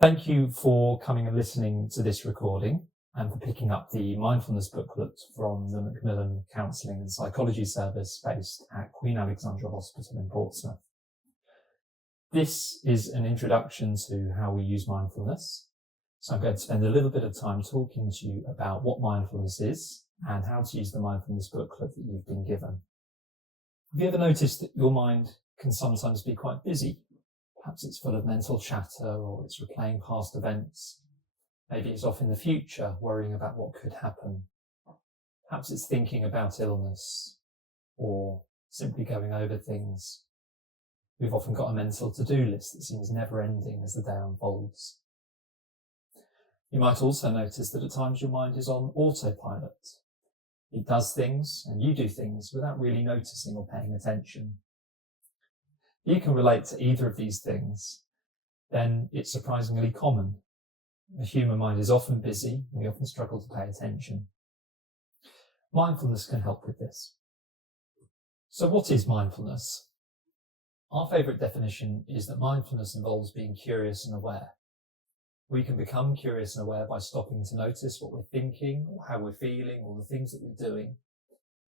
Thank you for coming and listening to this recording and for picking up the mindfulness booklet from the Macmillan Counselling and Psychology Service based at Queen Alexandra Hospital in Portsmouth. This is an introduction to how we use mindfulness. So I'm going to spend a little bit of time talking to you about what mindfulness is and how to use the mindfulness booklet that you've been given. Have you ever noticed that your mind can sometimes be quite busy? Perhaps it's full of mental chatter, or it's replaying past events. Maybe it's off in the future, worrying about what could happen. Perhaps it's thinking about illness, or simply going over things. We've often got a mental to-do list that seems never ending as the day unfolds. You might also notice that at times your mind is on autopilot. It does things, and you do things, without really noticing or paying attention. If you can relate to either of these things, then it's surprisingly common. The human mind is often busy, and we often struggle to pay attention. Mindfulness can help with this. So what is mindfulness? Our favourite definition is that mindfulness involves being curious and aware. We can become curious and aware by stopping to notice what we're thinking, or how we're feeling, or the things that we're doing.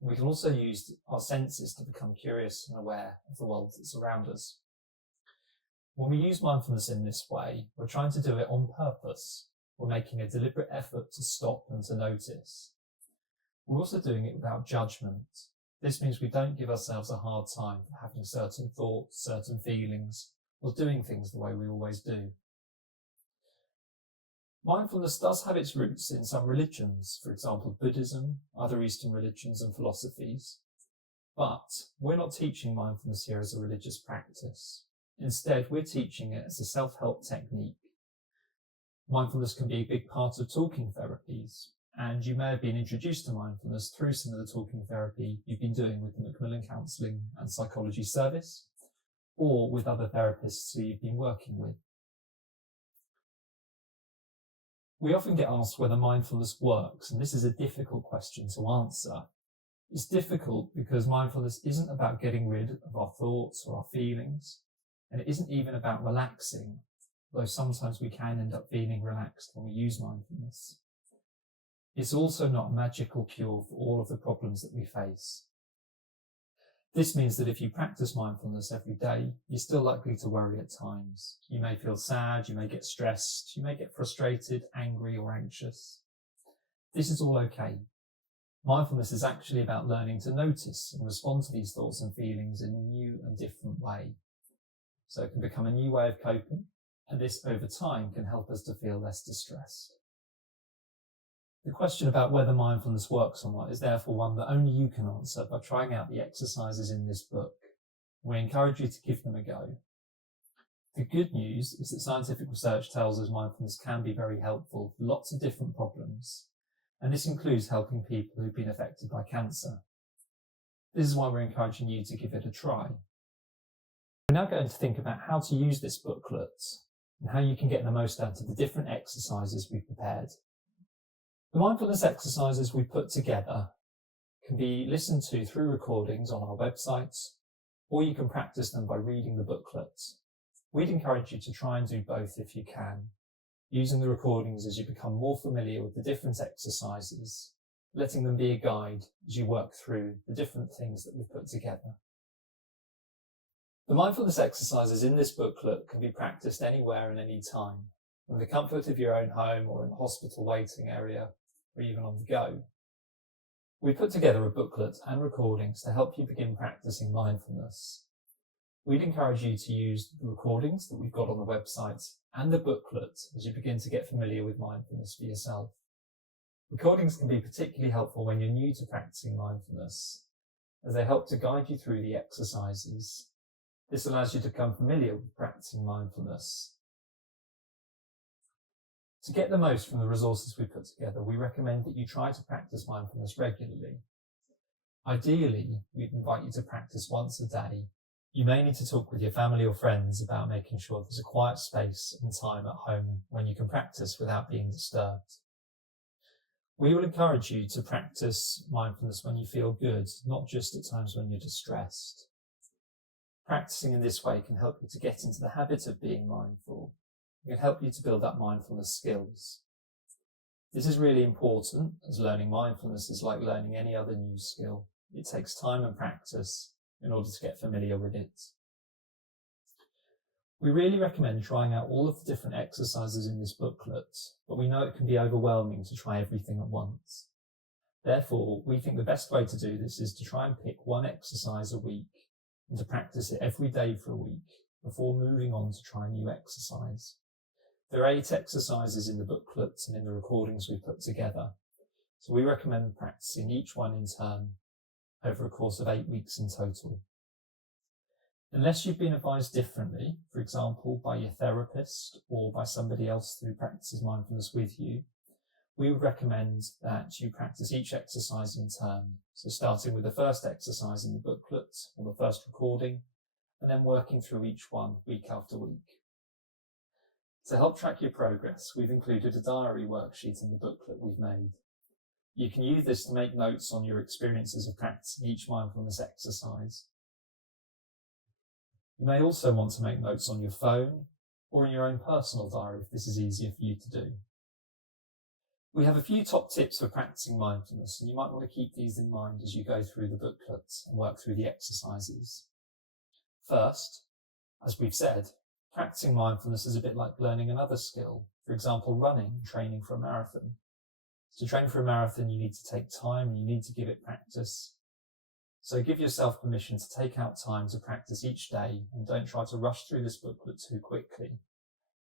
We can also use our senses to become curious and aware of the world that's around us. When we use mindfulness in this way, we're trying to do it on purpose. We're making a deliberate effort to stop and to notice. We're also doing it without judgment. This means we don't give ourselves a hard time for having certain thoughts, certain feelings, or doing things the way we always do. Mindfulness does have its roots in some religions, for example, Buddhism, other Eastern religions and philosophies. But we're not teaching mindfulness here as a religious practice. Instead, we're teaching it as a self-help technique. Mindfulness can be a big part of talking therapies, and you may have been introduced to mindfulness through some of the talking therapy you've been doing with the Macmillan Counselling and Psychology Service, or with other therapists who you've been working with. We often get asked whether mindfulness works, and this is a difficult question to answer. It's difficult because mindfulness isn't about getting rid of our thoughts or our feelings, and it isn't even about relaxing, though sometimes we can end up feeling relaxed when we use mindfulness. It's also not a magical cure for all of the problems that we face. This means that if you practice mindfulness every day, you're still likely to worry at times. You may feel sad, you may get stressed, you may get frustrated, angry, or anxious. This is all okay. Mindfulness is actually about learning to notice and respond to these thoughts and feelings in a new and different way. So it can become a new way of coping, and this over time can help us to feel less distressed. The question about whether mindfulness works or not is therefore one that only you can answer by trying out the exercises in this book. We encourage you to give them a go. The good news is that scientific research tells us mindfulness can be very helpful for lots of different problems, and this includes helping people who've been affected by cancer. This is why we're encouraging you to give it a try. We're now going to think about how to use this booklet and how you can get the most out of the different exercises we've prepared. The mindfulness exercises we put together can be listened to through recordings on our website, or you can practice them by reading the booklet. We'd encourage you to try and do both if you can, using the recordings as you become more familiar with the different exercises, letting them be a guide as you work through the different things that we've put together. The mindfulness exercises in this booklet can be practiced anywhere and any time, from the comfort of your own home or in a hospital waiting area, or even on the go. We put together a booklet and recordings to help you begin practicing mindfulness. We'd encourage you to use the recordings that we've got on the website and the booklet as you begin to get familiar with mindfulness for yourself. Recordings can be particularly helpful when you're new to practicing mindfulness, as they help to guide you through the exercises. This allows you to become familiar with practicing mindfulness. To get the most from the resources we put together, we recommend that you try to practice mindfulness regularly. Ideally, we'd invite you to practice once a day. You may need to talk with your family or friends about making sure there's a quiet space and time at home when you can practice without being disturbed. We will encourage you to practice mindfulness when you feel good, not just at times when you're distressed. Practicing in this way can help you to get into the habit of being mindful, can help you to build up mindfulness skills. This is really important, as learning mindfulness is like learning any other new skill. It takes time and practice in order to get familiar with it. We really recommend trying out all of the different exercises in this booklet, but we know it can be overwhelming to try everything at once. Therefore, we think the best way to do this is to try and pick one exercise a week and to practice it every day for a week before moving on to try a new exercise. There are 8 exercises in the booklet and in the recordings we put together, so we recommend practicing each one in turn over a course of 8 weeks in total. Unless you've been advised differently, for example, by your therapist or by somebody else who practices mindfulness with you, we would recommend that you practice each exercise in turn. So starting with the first exercise in the booklet or the first recording, and then working through each one week after week. To help track your progress, we've included a diary worksheet in the booklet we've made. You can use this to make notes on your experiences of practicing each mindfulness exercise. You may also want to make notes on your phone or in your own personal diary if this is easier for you to do. We have a few top tips for practicing mindfulness, and you might want to keep these in mind as you go through the booklet and work through the exercises. First, as we've said, practicing mindfulness is a bit like learning another skill, for example, running, training for a marathon. To train for a marathon, you need to take time and you need to give it practice. So give yourself permission to take out time to practice each day and don't try to rush through this booklet too quickly.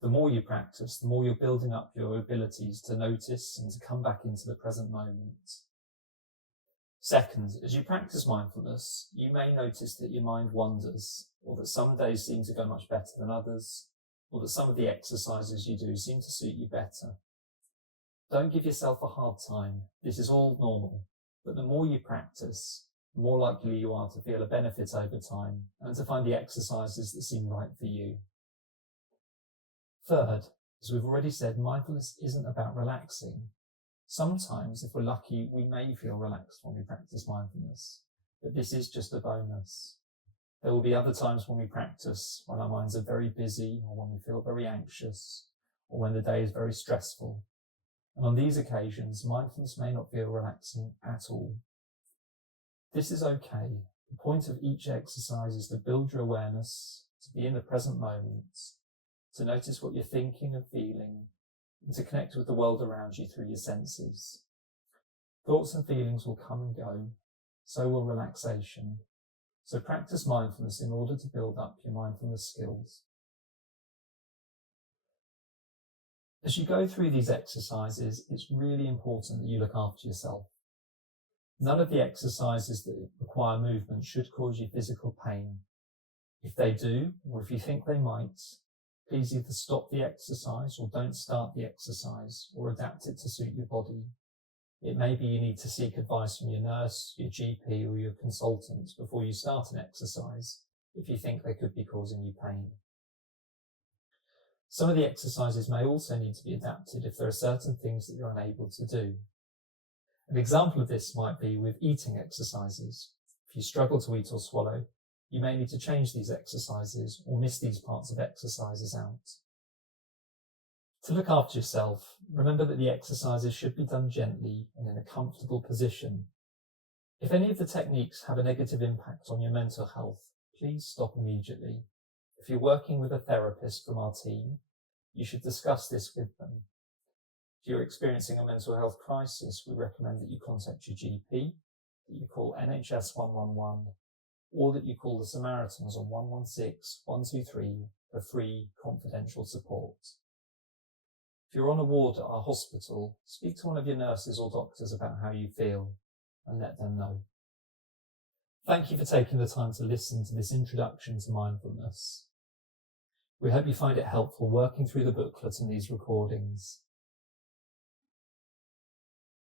The more you practice, the more you're building up your abilities to notice and to come back into the present moment. Second, as you practice mindfulness, you may notice that your mind wanders, or that some days seem to go much better than others, or that some of the exercises you do seem to suit you better. Don't give yourself a hard time. This is all normal, but the more you practice, the more likely you are to feel a benefit over time and to find the exercises that seem right for you. Third, as we've already said, mindfulness isn't about relaxing. Sometimes, if we're lucky, we may feel relaxed when we practice mindfulness, but this is just a bonus. There will be other times when we practice when our minds are very busy, or when we feel very anxious, or when the day is very stressful. And on these occasions, mindfulness may not feel relaxing at all. This is okay. The point of each exercise is to build your awareness, to be in the present moment, to notice what you're thinking and feeling, and to connect with the world around you through your senses. Thoughts and feelings will come and go, so will relaxation. So practice mindfulness in order to build up your mindfulness skills. As you go through these exercises, it's really important that you look after yourself. None of the exercises that require movement should cause you physical pain. If they do, or if you think they might, please either stop the exercise or don't start the exercise, or adapt it to suit your body. It may be you need to seek advice from your nurse, your GP or your consultant before you start an exercise if you think they could be causing you pain. Some of the exercises may also need to be adapted if there are certain things that you're unable to do. An example of this might be with eating exercises. If you struggle to eat or swallow, you may need to change these exercises or miss these parts of exercises out. To look after yourself, remember that the exercises should be done gently and in a comfortable position. If any of the techniques have a negative impact on your mental health, please stop immediately. If you're working with a therapist from our team, you should discuss this with them. If you're experiencing a mental health crisis, we recommend that you contact your GP, that you call NHS 111, or that you call the Samaritans on 116 123 for free confidential support. If you're on a ward at our hospital, speak to one of your nurses or doctors about how you feel and let them know. Thank you for taking the time to listen to this introduction to mindfulness. We hope you find it helpful working through the booklet and these recordings.